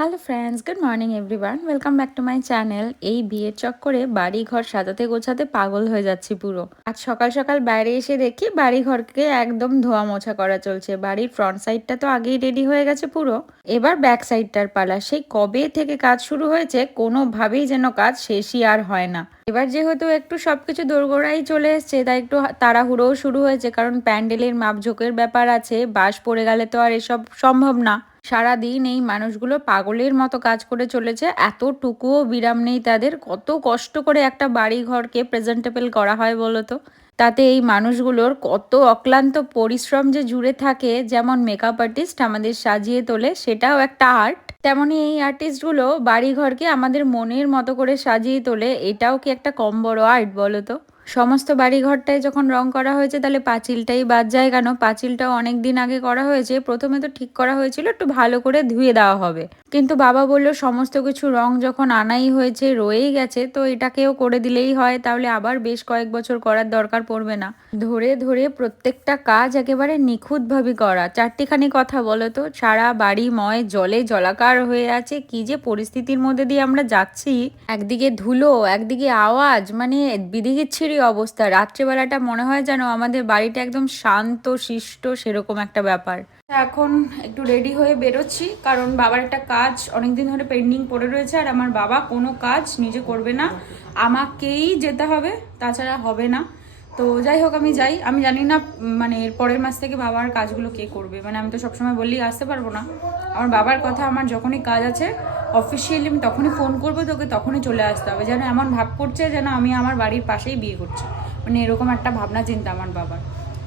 Hello friends good morning everyone welcome back to my channel এই বিয়ের চক্করে বাড়ি ঘর সাজাতে গোছাতে পাগল হয়ে যাচ্ছি পুরো। আজ সকাল সকাল বাইরে এসে দেখি বাড়ি ঘরকে একদম ধোয়া মোছা করা চলছে। বাড়ির ফ্রন্ট সাইডটা তো আগেই রেডি হয়ে গেছে পুরো। এবার ব্যাক সাইডটার পালা। সেই কবে থেকে কাজ শুরু হয়েছে কোনোভাবেই যেন কাজ শেষই আর হয় না। এবার যেহেতু একটু সবকিছু দোরগোড়াই চলে এসছে, তাই একটু তাড়াহুড়োও শুরু হয়েছে। কারণ প্যান্ডেলের মাপঝোঁকের ব্যাপার আছে, বাস পড়ে গেলে তো আর এসব সম্ভব না। সারাদিন এই মানুষগুলো পাগলের মতো কাজ করে চলেছে। এতটুকুও বিরাম নেই তাদের। কত কষ্ট করে একটা বাড়ি ঘরকে প্রেজেন্টেবল করা হয় বলো তো? তাতে এই মানুষগুলোর কত অক্লান্ত পরিশ্রম যে জুড়ে থাকে, যেমন মেকআপ আর্টিস্ট আমাদের সাজিয়ে তোলে, সেটাও একটা আর্ট তেমনই এই আর্টিস্টগুলো বাড়িঘরকে আমাদের মনের মতো করে সাজিয়ে তোলে, এটাও কি একটা কম বড় আর্ট বলো তো? সমস্ত বাড়িঘরটায় যখন রং করা হয়েছে, তাহলে পাঁচিলটাই বাদ যায়। কেন? পাঁচিলটাও অনেক দিন আগে করা হয়েছে। প্রথমে তো ঠিক করা হয়েছিল, একটু ভালো করে ধুয়ে দেওয়া হবে। কিন্তু বাবা বলল, সমস্ত কিছু রং যখন আনাই হয়েছে, রয়েই গেছে, তো এটাকেও করে দিলেই হয়। তাহলে আবার বেশ কয়েক বছর করার দরকার পড়বে না। ধরে ধরে প্রত্যেকটা কাজ একেবারে নিখুঁতভাবে করা। চারটিখানি কথা বলো তো। সারা বাড়ি ময় জলে জলাকার হয়ে আছে। কি যে পরিস্থিতির মধ্যে দিয়ে আমরা যাচ্ছি। একদিকে ধুলো, একদিকে আওয়াজ মানে বিধিগিচ্ছিরি অবস্থা। রাত্রেবেলাটা মনে হয় যেন আমাদের বাড়িটা একদম শান্ত, শিষ্ট সেরকম একটা ব্যাপার। এখন একটু রেডি হয়ে বেরোচ্ছি, কারণ বাবার একটা কাজ অনেকদিন ধরে পেন্ডিং পড়ে রয়েছে, আর আমার বাবা কোনো কাজ নিজে করবে না। আমাকেই যেতে হবে, তাছাড়া হবে না। তো যাই হোক, আমি যাই। আমি জানি না মানে এর পরের মাস থেকে বাবার কাজগুলো কে করবে। মানে আমি তো সবসময় বললি আসতে পারব না। আমার বাবার কথা, আমার যখনই কাজ আছে অফিসিয়ালি আমি তখনই ফোন করব তোকে, তখনই চলে আসতে হবে। যেন এমন ভাব করছে যেন আমি আমার বাড়ির পাশেই বিয়ে করছি। মানে এরকম একটা ভাবনা চিন্তা আমার বাবার।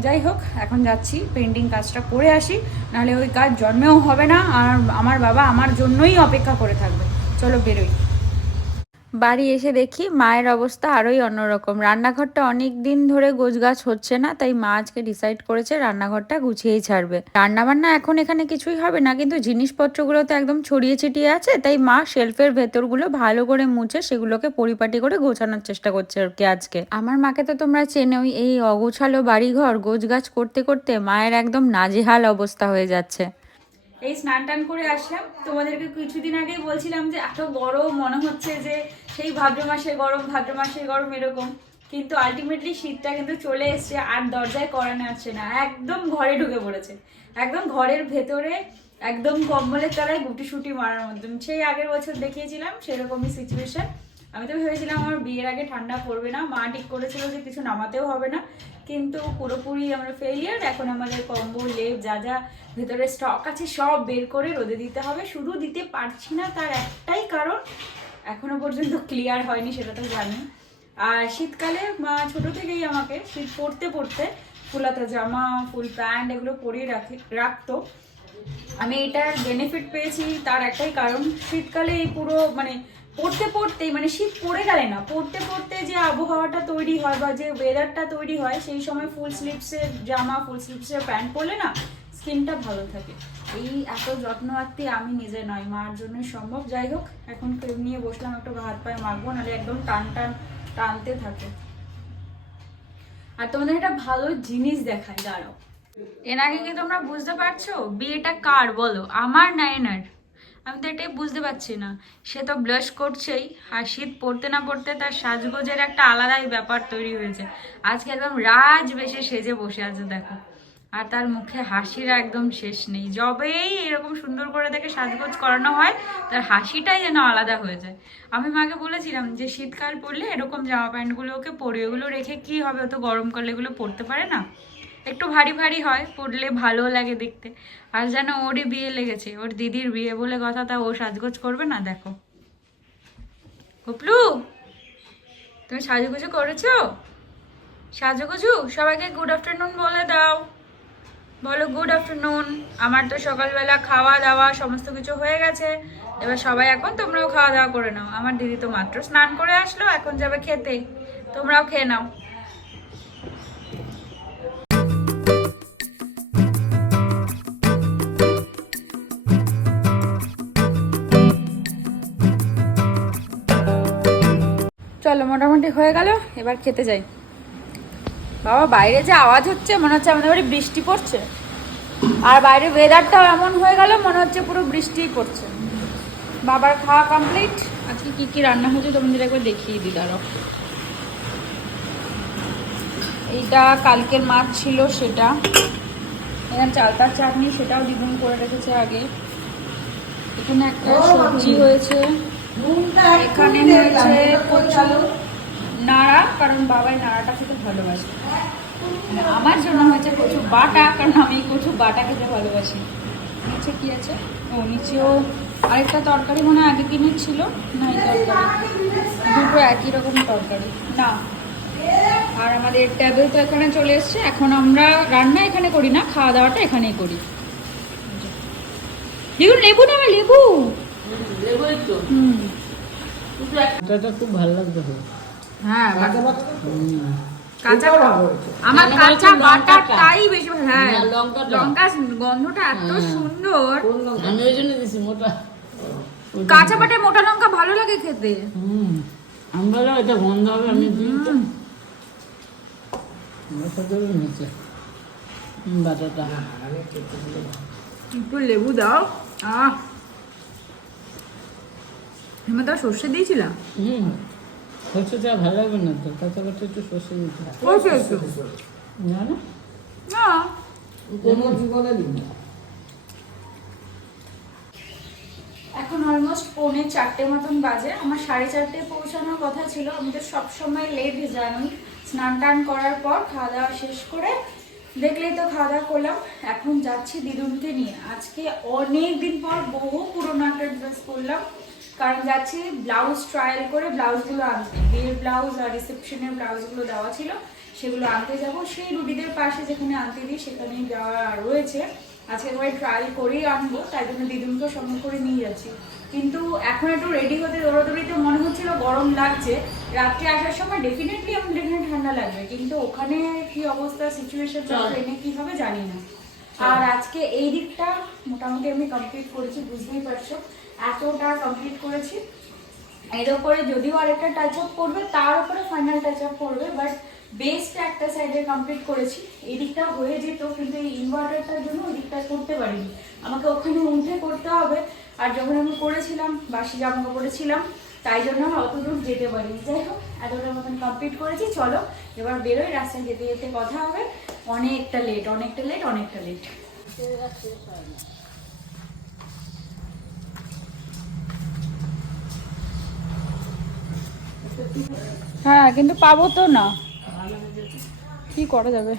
যাই হোক, এখন যাচ্ছি পেন্টিং কাজটা করে আসি। নাহলে ওই কাজ জন্মেও হবে না, আর আমার বাবা আমার জন্যই অপেক্ষা করে থাকবে। চলো বেরোই। বাড়ি এসে দেখি মায়ের অবস্থা আরোই অন্যরকম। রান্নাঘরটা অনেক দিন ধরে গোছগাছ হচ্ছে না, তাই মা আজকে ডিসাইড করেছে রান্নাঘরটা গুছিয়েই ছাড়বে। রান্নাবান্না এখন এখানে কিছুই হবে না, কিন্তু জিনিসপত্রগুলো তো একদম ছড়িয়ে ছিটিয়ে আছে, তাই মা শেলফের ভেতরগুলো ভালো করে মুছে সেগুলোকে পরিপাটি করে গোছানোর চেষ্টা করছে আর কি আজকে। আমার মাকে তো তোমরা চেনোই, এই অগোছালো বাড়িঘর গোছগাছ করতে করতে মায়ের একদম নাজেহাল অবস্থা হয়ে যাচ্ছে। এই স্নান টান করে আসলাম। তোমাদেরকে কিছুদিন আগেই বলছিলাম যে এত গরম, মনে হচ্ছে যে সেই ভাদ্র মাসে গরম, ভাদ্র মাসের গরম এরকম। কিন্তু আলটিমেটলি শীতটা কিন্তু চলে এসছে, আর দরজায় করানো আছে না। একদম ঘরে ঢুকে পড়েছে। একদম ঘরের ভেতরে, একদম কম্বলের তলায় গুটি সুটি মারার মতন। সেই আগের বছর দেখিয়েছিলাম, সেরকমই সিচুয়েশন আমি তো ভেবেছিলাম আমার বিয়ের আগে ঠান্ডা পড়বে না। মা ঠিক করেছিল যে কিছু নামাতেও হবে না। কিন্তু পুরোপুরি আমরা ফেলিয়ার এখন আমাদের কম্বল লেপ, যা যা ভেতরে স্টক আছে সব বের করে রোদে দিতে হবে। শুধু দিতে পারছি না তার একটাই কারণ, এখনও পর্যন্ত ক্লিয়ার হয়নি, সেটা তো জানি। আর শীতকালে মা ছোট থেকেই আমাকে শীত পড়তে পড়তে ফুলাতা জামা, ফুল প্যান্ট এগুলো পরিয়ে রাখে, রাখতো। আমি এটার বেনিফিট পেয়েছি তার একটাই কারণ, শীতকালে এই পুরো মানে পড়তে পড়তেই মানে শীত পড়ে গেলে না, পড়তে পড়তে যে আবহাওয়াটা তৈরি হয় বা যে ওয়েদারটা তৈরি হয়, সেই সময় ফুল স্লিভসের জামা ফুল স্লিভসের প্যান্ট পরলে না স্কিনটা ভালো থাকে। এই এত যত্নআত্তি আমি নিজে নয়, মার জন্য সম্ভব। যাই হোক, এখন ক্রিম নিয়ে বসলাম, একটু হাত পায়ে মাখবো, নাহলে একদম টান টান, টানতে থাকে। আর তোমাদের একটা ভালো জিনিস দেখায় দাঁড়াও। আগে কি তোমরা বুঝতে পারছ? বিয়েটা কার বলো? আমার না এনার? আমি তো এটাই বুঝতে পারছি না। সে তো ব্লাশ করছেই, আর শীত পড়তে না পড়তে তার সাজগোজের একটা আলাদাই ব্যাপার তৈরি হয়েছে। আজকে একদম রাজ বেশে সেজে বসে আছে, দেখো। আর তার মুখে হাসির একদম শেষ নেই। যবেই এরকম সুন্দর করে তাকে সাজগোজ করানো হয়, তার হাসিটাই যেন আলাদা হয়ে যায়। আমি মাকে বলেছিলাম যে, শীতকাল পড়লে এরকম জামা প্যান্টগুলো ওকে পরে, ওগুলো রেখে কি হবে? ও তো গরমকালে এগুলো পরতে পারে না। একটু ভারী ভারী হয়, পরলে ভালো লাগে দেখতে। আর যেন ওরই বিয়ে লেগেছে, ওর দিদির বিয়ে বলে কথা, তা ও সাজগোজ করবে না, দেখো। উপলু তুমি সাজুগুজু করেছ? সাজুগুজু? সবাইকে গুড আফটারনুন বলে দাও। বলো গুড আফটারনুন আমার তো সকালবেলা খাওয়া দাওয়া সমস্ত কিছু হয়ে গেছে। এবার সবাই এখন তোমরাও খাওয়া দাওয়া করে নাও। আমার দিদি তো মাত্র স্নান করে আসলো, এখন যাবে খেতে। তোমরাও খেয়ে নাও। মোটামুটি হয়ে গেল এবার খেতে যাই। বাবা বাইরে যে আওয়াজ হচ্ছে মনে হচ্ছে আমাদের বাড়ি বৃষ্টি পড়ছে। আর বাইরে ওয়েদারটাও এমন হয়ে গেল মনে হচ্ছে পুরো বৃষ্টিই পড়ছে। বাবার খাওয়া কমপ্লিট আজকে কি কি রান্না হয়েছে তোমাদের একবার দেখিয়ে দিই দাঁড়ো এইটা কালকের মাছ ছিল সেটা। এখানে চালতার চাটনি সেটাও দ্বিগুণ করে রেখেছে আগে। এখানে একটা সবজি হয়েছে। এখানে হয়েছে কচু। নাড়া কারণ বাবাই নাড়াটা খেতে ভালোবাসে। মানে আমার জন্য হয়েছে কচু বাটা কারণ আমি কচু বাটা খেতে ভালোবাসি। নিচে কি আছে? ও নিচেও আরেকটা তরকারি মনে হয় আগে কিনে ছিল না এই তরকারি। দুটো একই রকম তরকারি। না। আর আমাদের টেবিল তো এখানে চলে এসছে। এখন আমরা রান্না এখানে করি না খাওয়া দাওয়াটা এখানেই করি। দেখুন লেবু নেবে লেবু? হুম খুব ভালো লাগবে। হ্যাঁ। কাঁচা আমার কাঁচা কাঁচা বাটাটাই বেশি হ্যাঁ না, লঙ্কা গন্ধটা এত হ্যাঁ। সুন্দর। আমি ওই জন্য দিছি মোটা। কাঁচা মোটা লঙ্কা ভালো লাগে খেতে। হুম আমি বললাম এটা গন্ধ হবে আমি দিই। তো। ওটা দেবে নিচে বাটাটা। একটু লেবু দাও। আহ। হেমা তাও সর্ষে দিয়েছিলাম হুম। সরষেটা ভালো লাগবে না তো কাঁচা বাটা একটু সর্ষে দিতে হয়। সর্ষে একটু জানো না? এখন অলমোস্ট পৌনে চারটে মতন বাজে। আমার সাড়ে চারটে পৌঁছানোর কথা ছিল। আমি তো সবসময় লেট জানি স্নান টান করার পর খাওয়া দাওয়া শেষ করে দেখলেই তো খাওয়া দাওয়া করলাম। এখন যাচ্ছি দিদুনকে নিয়ে। আজকে অনেক দিন পর বহু পুরোনো একটা ড্রেস করলাম কারণ যাচ্ছি ব্লাউজ ট্রায়াল করে ব্লাউজগুলো আনতে। বিয়ের ব্লাউজ আর রিসেপশনের ব্লাউজগুলো দেওয়া ছিল সেগুলো আনতে যাব। সেই রুটিদের পাশে যেখানে আনতে দিই সেখানেই যাওয়া রয়েছে। আজকে একবার ট্রায়াল করেই আনব তাই জন্য দিদুনকে সঙ্গে করে নিয়ে যাচ্ছি। কিন্তু এখন একটু রেডি হতে দৌড়াদৌড়িতে মনে হচ্ছিল গরম লাগছে। রাত্রে আসার সময় ডেফিনেটলি আমাদের এখানে ঠান্ডা লাগবে কিন্তু ওখানে কি অবস্থা সিচুয়েশন ট্রেনে কি হবে জানি না। আজকে এই দিকটা মোটামুটি আমি কমপ্লিট করেছি, বুঝতেই পারছ। এতটা কমপ্লিট করেছি। এর উপরে যদিও আরেকটা টাচ আপ করবে, তার উপরে ফাইনাল টাচ আপ করবে বাট বেসটা একটা সাইডে কমপ্লিট করেছি। এই দিকটা হয়ে যেত, কিন্তু এই ইনভার্টারটার জন্য ওই দিকটা করতে পারিনি। আমাকে ওখানে উঠে করতে হবে। আর যখন আমি করেছিলাম, বাসি জামা কাপড়ে ছিলাম, তাই জন্য আমি অত দূর যেতে পারিনি। যাই হোক, এতটা মতন কমপ্লিট করেছি। চলো, এবার বেরোই, রাস্তায় যেতে যেতে কথা হবে। অনেকটা লেট অনেকটা লেট অনেকটা লেট হ্যাঁ কিন্তু পাবো তো না। কি করা যাবে?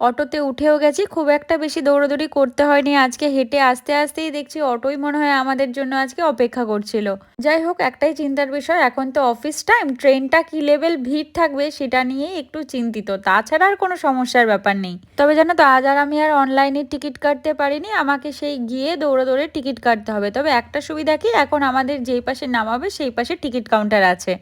অটোতে উঠেও গেছি, খুব একটা বেশি দৌড়াদৌড়ি করতে হয়নি। আজকে হেঁটে আসতে আসতেই দেখছি অটোই মনে হয় আমাদের জন্য আজকে অপেক্ষা করছিল। যাই হোক, একটাই চিন্তার বিষয়, এখন তো অফিস টাইম, ট্রেনটা কি লেভেল ভিড় থাকবে সেটা নিয়েই একটু চিন্তিত। তাছাড়া আর কোনো সমস্যার ব্যাপার নেই। তবে জানো তো, আজ আর আমি আর অনলাইনে টিকিট কাটতে পারিনি, আমাকে সেই গিয়ে দৌড়ে টিকিট কাটতে হবে। তবে একটা সুবিধা কি, এখন আমাদের যেই পাশে নামাবে, সেই পাশে টিকিট কাউন্টার আছে।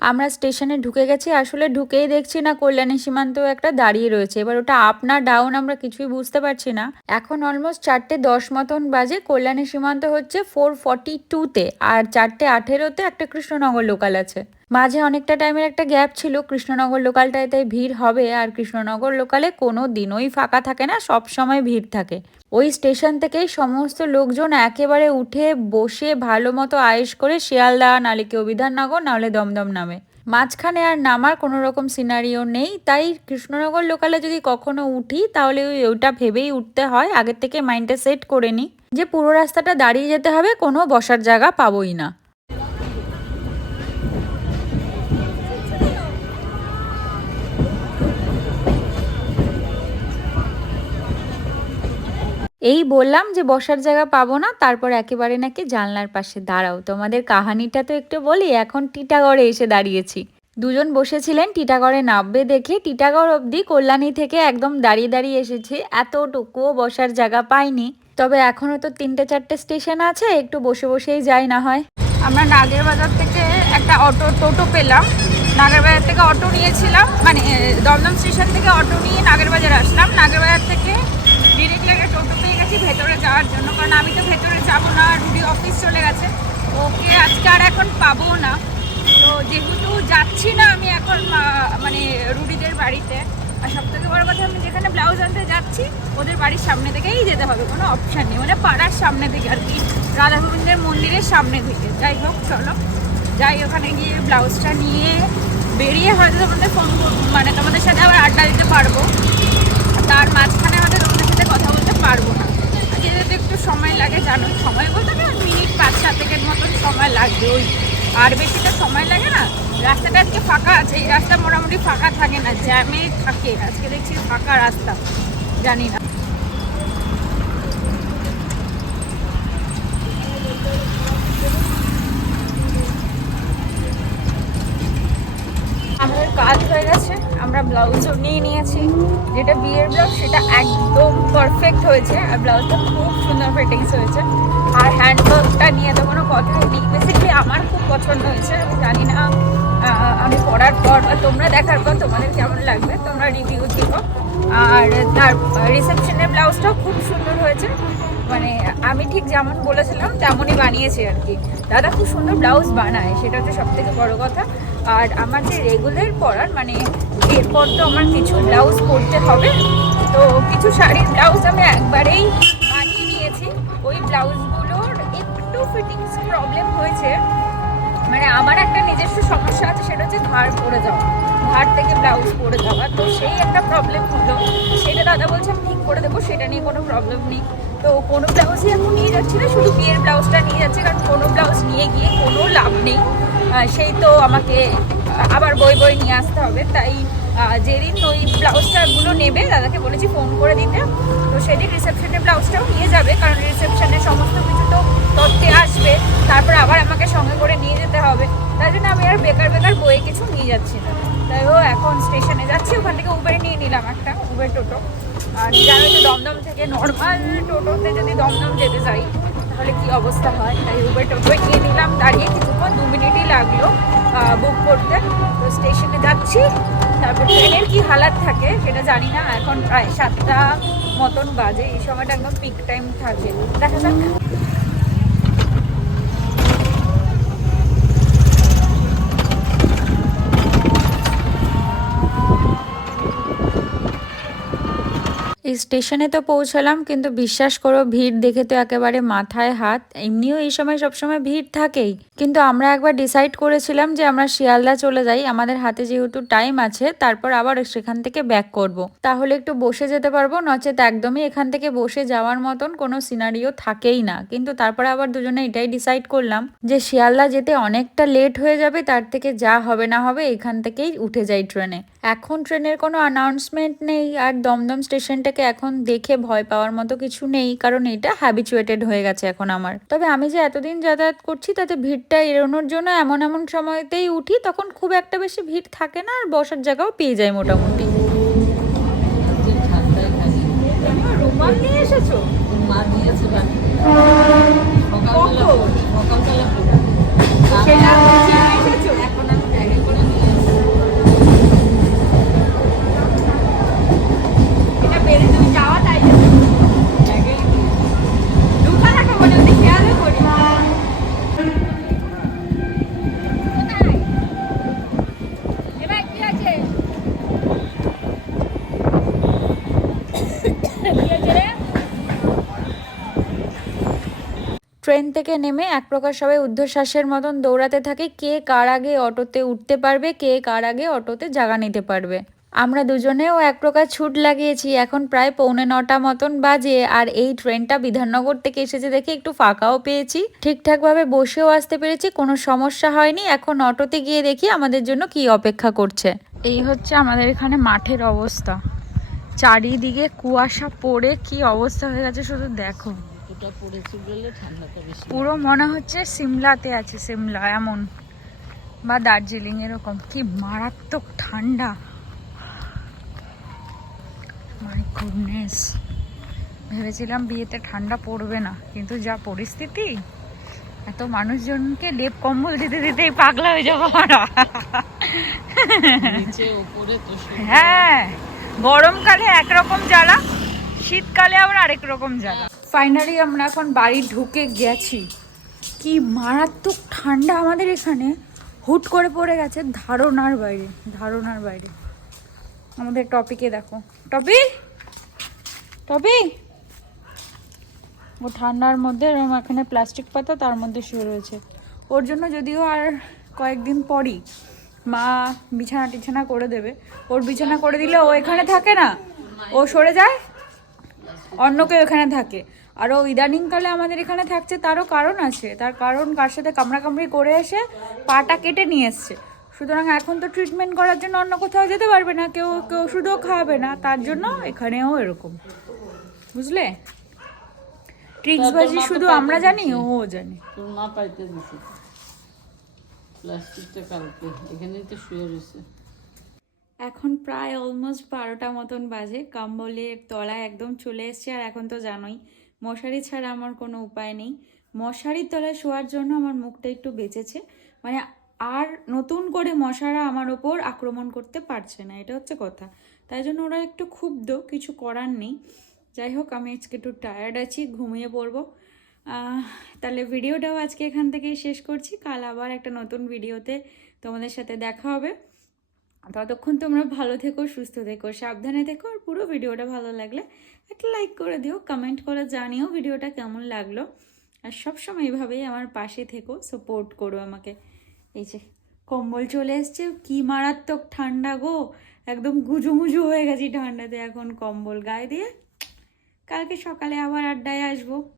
আমরা স্টেশনে ঢুকে গেছি, আসলে ঢুকেই দেখছি না কল্যাণী সীমান্ত একটা দাঁড়িয়ে রয়েছে। এবার ওটা আপ না ডাউন আমরা কিছুই বুঝতে পারছি না। এখন অলমোস্ট চারটে দশ মতন বাজে, কল্যাণী সীমান্ত হচ্ছে ফোর ফর্টি টুতে আর চারটে আঠেরোতে একটা কৃষ্ণনগর লোকাল আছে। মাঝে অনেকটা টাইমের একটা গ্যাপ ছিল, কৃষ্ণনগর লোকালটায় তাই ভিড় হবে, আর কৃষ্ণনগর লোকালে কোনো দিনই ফাঁকা থাকে না, সব সময় ভিড় থাকে। ওই স্টেশন থেকেই সমস্ত লোকজন একেবারে উঠে, বসে ভালো মতো আয়েস করে শিয়ালদা নালে কেউ বিধাননগর নাহলে দমদম নামে। মাঝখানে আর নামার কোনো রকম সিনারিও নেই, তাই কৃষ্ণনগর লোকালে যদি কখনো উঠি, তাহলে ওই ওইটা ভেবেই উঠতে হয়, আগের থেকে মাইন্ডটা সেট করে নিই যে পুরো রাস্তাটা দাঁড়িয়ে যেতে হবে, কোনো বসার জায়গা পাবোই না। এই বললাম যে বসার জায়গা পাবো না, তারপর একেবারে নাকি জানলার পাশে দাঁড়াও। তোমাদের কাহানিটা তো একটু বলি, এখন টিটাগড়ে এসে দাঁড়িয়েছি। দুজন বসেছিলেন, টিটাগড়ে নামবে দেখে। টিটাগড় অবধি কল্যাণী থেকে একদম দাঁড়িয়ে দাঁড়িয়ে এসেছি। এতটুকুও বসার জায়গা পাইনি। তবে এখনও তো তিনটে চারটে স্টেশন আছে, একটু বসে বসেই যাই না হয়। আমরা নাগের বাজার থেকে একটা অটো, টোটো পেলাম। নাগের বাজার থেকে অটো নিয়েছিলাম মানে দমদম স্টেশন থেকে অটো নিয়ে নাগের বাজার আসলাম। নাগের বাজার থেকে ডিরেক্টলি একটা টোটো পেয়ে গেছি ভেতরে যাওয়ার জন্য কারণ আমি তো ভেতরে যাব না রুডি অফিস চলে গেছে ওকে আজকে আর এখন পাবো না তো যেহেতু যাচ্ছি না আমি এখন মানে রুডিদের বাড়িতে। আর সব থেকে বড় কথা, আমি যেখানে ব্লাউজ আনতে যাচ্ছি, ওদের বাড়ির সামনে থেকেই যেতে হবে, কোনো অপশান নেই। মানে পাড়ার সামনে থেকে আর কি, রাধা গোবিন্দের মন্দিরের সামনে থেকে। যাই হোক, চলো। যাই, ওখানে গিয়ে ব্লাউজটা নিয়ে বেরিয়ে হয়তো তোমাদের ফোন মানে তোমাদের সাথে আবার আড্ডা দিতে পারব। তার মাঝখানে হয়তো তোমাদের সাথে কথা বলতে পারব না। যেহেতু একটু সময় লাগে জানো সময় বলতে না, মিনিট পাঁচ সাত সেকেন্ড মতন সময় লাগবে, ওই। আর বেশি তো সময় লাগে না রাস্তাটা আজকে ফাঁকা আছে, এই রাস্তা মোটামুটি ফাঁকা থাকে না, জ্যামে থাকে। আজকে দেখছি ফাঁকা রাস্তা, জানি না। আমাদের কাজ হয়ে গেছে, আমরা ব্লাউজও নিয়ে নিয়েছি। যেটা বিয়ের ব্লাউজ সেটা একদম পারফেক্ট হয়েছে, আর ব্লাউজটা খুব সুন্দর ফিটিংস হয়েছে। পছন্দ হয়েছে, আমি জানি না আমি পড়ার পর বা তোমরা দেখার পর তোমাদের কেমন লাগবে, তোমরা রিভিউ দিও। আর তার রিসেপশনের ব্লাউজটাও খুব সুন্দর হয়েছে মানে আমি ঠিক যেমন বলেছিলাম, তেমনই বানিয়েছি আর কি। দাদা খুব সুন্দর ব্লাউজ বানায়, সেটা হচ্ছে সব থেকে বড় কথা। আর আমার যে রেগুলার পরার মানে এরপর তো আমার কিছু ব্লাউজ পরতে হবে, তো কিছু শাড়ির ব্লাউজ আমি একবারেই বানিয়ে নিয়েছি। ওই ব্লাউজগুলোর একটু ফিটিংস প্রবলেম হয়েছে মানে আমার একটা নিজস্ব সমস্যা আছে, সেটা হচ্ছে ধার পড়ে যাওয়া। ধার থেকে ব্লাউজ পরে যাওয়া। তো সেই একটা প্রবলেম হলো। সেটা দাদা বলছে, আমি ঠিক করে দেবো, সেটা নিয়ে কোনো প্রবলেম নেই। তো কোনো ব্লাউজই এখন নিয়ে যাচ্ছি না শুধু বিয়ের ব্লাউজটা নিয়ে যাচ্ছে, কারণ কোনো ব্লাউজ নিয়ে গিয়ে কোনো লাভ নেই। সেই তো আমাকে আবার বই বই নিয়ে আসতে হবে। তাই যেদিন ওই ব্লাউজটাগুলো নেবে, দাদাকে বলেছি ফোন করে দিতে। তো সেদিন রিসেপশনের ব্লাউজটাও নিয়ে যাবে, কারণ রিসেপশনের সমস্ত কিছু তো তথ্যে আসবে। আর বেকার বেকার বইয়ে কিছু নিয়ে যাচ্ছি না। তাই ও এখন স্টেশনে যাচ্ছি, ওখান থেকে উবেরে নিয়ে নিলাম একটা উবের টোটো। আর জানো তো দমদম থেকে নর্মাল টোটোতে যদি দমদম যেতে চাই, তাহলে কি অবস্থা হয়? তাই উবের টোটো নিয়ে নিলাম, দাঁড়িয়ে কিছুক্ষণ, দু মিনিটই লাগল বুক করতে। তো স্টেশনে যাচ্ছি, তারপর ট্রেনের কি হালাত থাকে সেটা জানি না, এখন প্রায় সাতটা মতন বাজে, এই সময়টা একদম পিক টাইম থাকে। দেখা যাক। স্টেশনে তো পৌঁছালাম, কিন্তু বিশ্বাস করো ভিড় দেখে তো একেবারে মাথায় হাত। এমনিও এই সময় সবসময় ভিড় থাকেই। কিন্তু আমরা একবার ডিসাইড করেছিলাম যে আমরা শিয়ালদা চলে যাই। আমাদের হাতে যেহেতু টাইম আছে, তারপর আবার সেখান থেকে ব্যাক করব। তাহলে একটু বসে যেতে পারব, নচেত একদমই এখান থেকে বসে যাওয়ার মতন কোনো সিনারিও থাকেই না। কিন্তু তারপরে আবার দুজনে এটাই ডিসাইড করলাম যে শিয়ালদা যেতে অনেকটা লেট হয়ে যাবে, তার থেকে যা হবে না হবে এখান থেকেই উঠে যাই ট্রেনে এখন ট্রেনের কোনো অ্যানাউন্সমেন্ট নেই আর দমদম স্টেশনটাকে এখন দেখে ভয় পাওয়ার মতো কিছু নেই কারণ এটা হ্যাবিচুয়েটেড হয়ে গেছে এখন আমার। তবে আমি যে এতদিন যাতায়াত করছি তাতে ভিড়টা এড়োনোর জন্য এমন এমন সময়তেই উঠি তখন খুব একটা বেশি ভিড় থাকে না আর বসার জায়গাও পেয়ে যায় মোটামুটি। রুমাল নিয়ে এসেছ? মা দিয়েছে সকালবেলা? সকালবেলা পড়ে। সেটা গুছিয়ে নিয়ে এসেছ এখন আমি ব্যাগে করে নিয়ে এসেছি। এটা বেড়ে তুমি যাওয়া তাই জন্য ব্যাগেই নিয়ে এসেছি। ঢুকা রাখো বলে ওদের খেয়ালও করি কোথায়? এবার কি আছে? কি আছে রে? ট্রেন থেকে নেমে এক প্রকার সবাই ঊর্ধ্বশ্বাসের মতন দৌড়াতে থাকে কে কার আগে অটোতে উঠতে পারবে, কে কার আগে অটোতে জায়গা নিতে পারবে। আমরা দুজনেও এক প্রকার ছুট লাগিয়েছি, এখন প্রায় পৌনে নটা মতন বাজে আর এই ট্রেনটা বিধাননগর থেকে এসেছে দেখে একটু ফাঁকাও পেয়েছি। ঠিকঠাকভাবে বসেও আসতে পেরেছি, কোনো সমস্যা হয়নি, এখন অটোতে গিয়ে দেখি আমাদের জন্য কি অপেক্ষা করছে। এই হচ্ছে আমাদের এখানে মাঠের অবস্থা। চারিদিকে কুয়াশা পড়ে কি অবস্থা হয়ে গেছে শুধু দেখো। ওটা পড়েছি বলে ঠান্ডাটা বেশি পুরো মনে হচ্ছে সিমলাতে আছে সিমলা এমন। বা দার্জিলিং এরকম। কি মারাত্মক ঠান্ডা। মাই গুডনেস ভেবেছিলাম বিয়েতে ঠান্ডা পড়বে না কিন্তু যা পরিস্থিতি এত মানুষজনকে লেপ কম্বল দিতে দিতেই পাগলা হয়ে যাব আমরা। হ্যাঁ গরমকালে একরকম জ্বালা শীতকালে আবার আরেক রকম জ্বালা। ফাইনালি আমরা এখন বাড়ি ঢুকে গেছি। কি মারাত্মক ঠান্ডা আমাদের এখানে। হুট করে পড়ে গেছে ধারণার বাইরে ধারণার বাইরে। আমাদের টপিকে দেখো। টপি? টপি? ও ঠান্ডার মধ্যে এরকম এখানে প্লাস্টিক পাতা তার মধ্যে শুয়ে রয়েছে। ওর জন্য যদিও আর কয়েকদিন পরই মা বিছানা টিছানা করে দেবে। ওর বিছানা করে দিলে ও এখানে থাকে না? ও সরে যায়? অন্য কেউ এখানে থাকে। আর ও ইদানিংকালে আমাদের এখানে থাকছে তারও কারণ আছে। তার কারণ কার সাথে কামড়াকামড়ি করে এসে পাটা কেটে নিয়ে এসছে। সুতরাং এখন তো ট্রিটমেন্ট করার জন্য অন্য কোথাও যেতে পারবে না কেউ কেউ ওষুধও খাওয়াবে না তার জন্য এখানেও এরকম। বুঝলে? ট্রিক্স বাজি শুধু আমরা জানি ও জানে। তোর মা পাইতে দিছে। প্লাস্টিকটা কালকে এখানেই তো শুয়ে রয়েছে। এখন প্রায় অলমোস্ট বারোটা মতন বাজে কম্বলের তলায় একদম চলে এসছে আর এখন তো জানোই মশারি ছাড়া আমার কোনো উপায় নেই। মশারির তলায় শোয়ার জন্য আমার মুখটা একটু বেঁচেছে। মানে আর নতুন করে মশারা আমার ওপর আক্রমণ করতে পারছে না, এটা হচ্ছে কথা। তাই জন্য ওরা একটু ক্ষুব্ধ, কিছু করার নেই। যাই হোক, আমি আজকে একটু টায়ার্ড আছি, ঘুমিয়ে পড়ব। তাহলে ভিডিওটাও আজকে এখান থেকেই শেষ করছি। কাল আবার একটা নতুন ভিডিওতে তোমাদের সাথে দেখা হবে। ততক্ষণ তোমরা ভালো থেকো, সুস্থ থেকো, সাবধানে থেকো, আর পুরো ভিডিওটা ভালো লাগলে একটা লাইক করে দিও কমেন্ট করে জানিও ভিডিওটা কেমন লাগল। আর সবসময় এইভাবেই আমার পাশে থেকো সাপোর্ট করো আমাকে। এই যে কম্বল চলে এসছে, কি মারাত্মক ঠান্ডা গো! একদম গুজুমুজু হয়ে গেছি ঠান্ডাতে এখন কম্বল গায়ে দিয়ে। কালকে সকালে আবার আড্ডায় আসব।